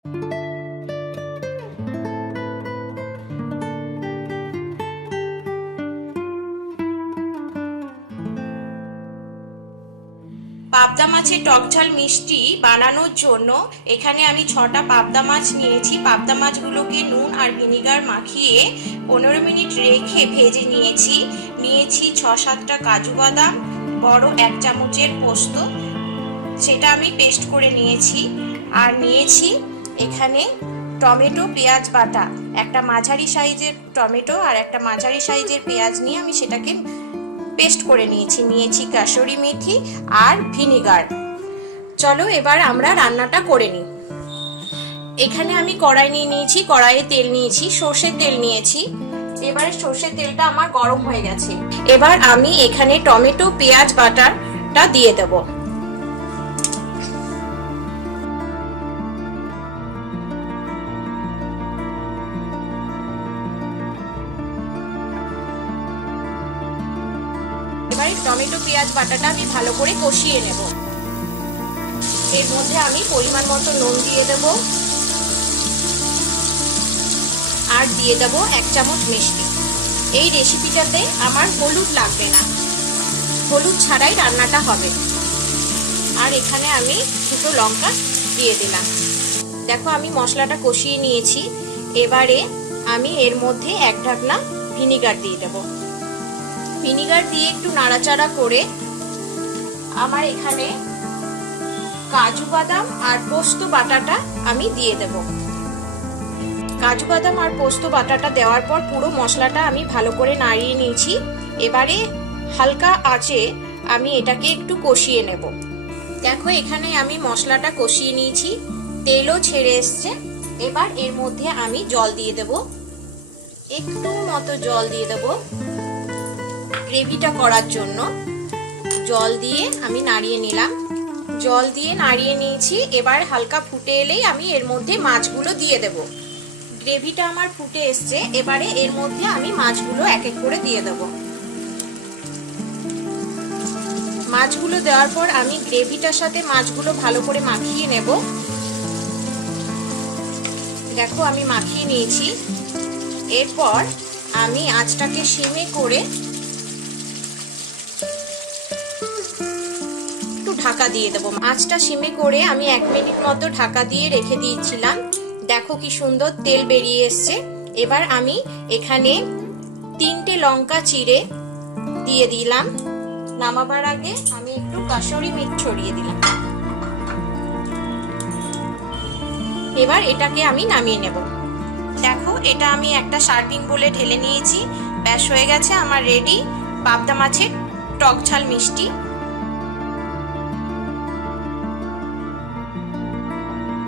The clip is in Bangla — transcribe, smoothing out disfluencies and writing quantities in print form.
পাবদা মাছের টক ঝাল মিষ্টি বানানোর জন্য এখানে আমি 6টা পাবদা মাছ নিয়েছি। পাবদা মাছগুলোকে নুন আর ভিনিগার মাখিয়ে 15 মিনিট রেখে ভেজে নিয়েছি। 6-7টা কাজু বাদাম, বড় 1 চামচের পোস্ত, সেটা আমি পেস্ট করে নিয়েছি। আর নিয়েছি এখানে টমেটো পেঁয়াজ বাটা, একটা মাঝারি সাইজের টমেটো আর একটা মাঝারি সাইজের পেঁয়াজ নিয়ে আমি সেটাকে পেস্ট করে নিয়েছি কাসুরি মেথি আর ভিনিগার। চলো এবার আমরা রান্নাটা করে নিই। এখানে আমি কড়াই নিয়েছি, কড়াইয়ে তেল নিয়েছি, সর্ষের তেল নিয়েছি। এবারে সর্ষের তেলটা আমার গরম হয়ে গেছে। এবার আমি এখানে টমেটো পেঁয়াজ বাটাটা দিয়ে দেব। এবারে টমেটো পেঁয়াজ বাটাটা আমি ভালো করে কষিয়ে নেব। এর মধ্যে আমি পরিমাণ মতো নুন দিয়ে দেব আর দিয়ে দেব 1 চামচ মিষ্টি। এই রেসিপিটাতে আমার হলুদ লাগবে না, হলুদ ছাড়াই রান্নাটা হবে। আর এখানে আমি 2টো লঙ্কা দিয়ে দিলাম। দেখো আমি মশলাটা কষিয়ে নিয়েছি। এবারে আমি এর মধ্যে 1 ঢাকনা ভিনিগার দিয়ে দেব। ভিনিগার দিয়ে একটু নাড়াচাড়া করে আমার এখানে কাজু বাদাম আর পোস্ত বাটাটা আমি দিয়ে দেব। কাজু বাদাম আর পোস্ত বাটাটা দেওয়ার পর পুরো মশলাটা আমি ভালো করে নাড়িয়ে নিয়েছি। এবারে হালকা আঁচে আমি এটাকে একটু কষিয়ে নেব। দেখো এখানে আমি মশলাটা কষিয়ে নিয়েছি, তেলও ছেড়ে এসছে। এবার এর মধ্যে আমি জল দিয়ে দেব, একটু মতো জল দিয়ে দেব গ্রেভিটা করার জন্য। জল দিয়ে আমি নাড়িয়ে নিলাম, জল দিয়ে নাড়িয়ে নিয়েছি। এবার হালকা ফুটে এলেই আমি এর মধ্যে মাছগুলো দিয়ে দেব। গ্রেভিটা আমার ফুটে এসছে। এবারে এর মধ্যে আমি মাছগুলো এক এক করে দিয়ে দেব। মাছগুলো দেওয়ার পর আমি গ্রেভিটার সাথে মাছগুলো ভালো করে মাখিয়ে নেব। দেখো আমি মাখিয়ে নিয়েছি। এরপর আমি আঁচটাকে সিমে করে ঢাকা দিয়ে দেবো। আঁচটা সিমে করে আমি 1 মিনিট মতো ঢাকা দিয়ে রেখে দিয়েছিলাম। দেখো কি সুন্দর তেল বেরিয়ে এসছে। এবার আমি এখানে 3টে লঙ্কা চিড়ে দিয়ে দিলাম। নামাবার আগে আমি একটু কাসুরি মেথি ছড়িয়ে দিলাম। এবার এটাকে আমি নামিয়ে নেব। দেখো এটা আমি একটা সার্ভিং বোলে ঢেলে নিয়েছি। ব্যাস হয়ে গেছে আমার রেডি পাবদা মাছের টক ঝাল মিষ্টি।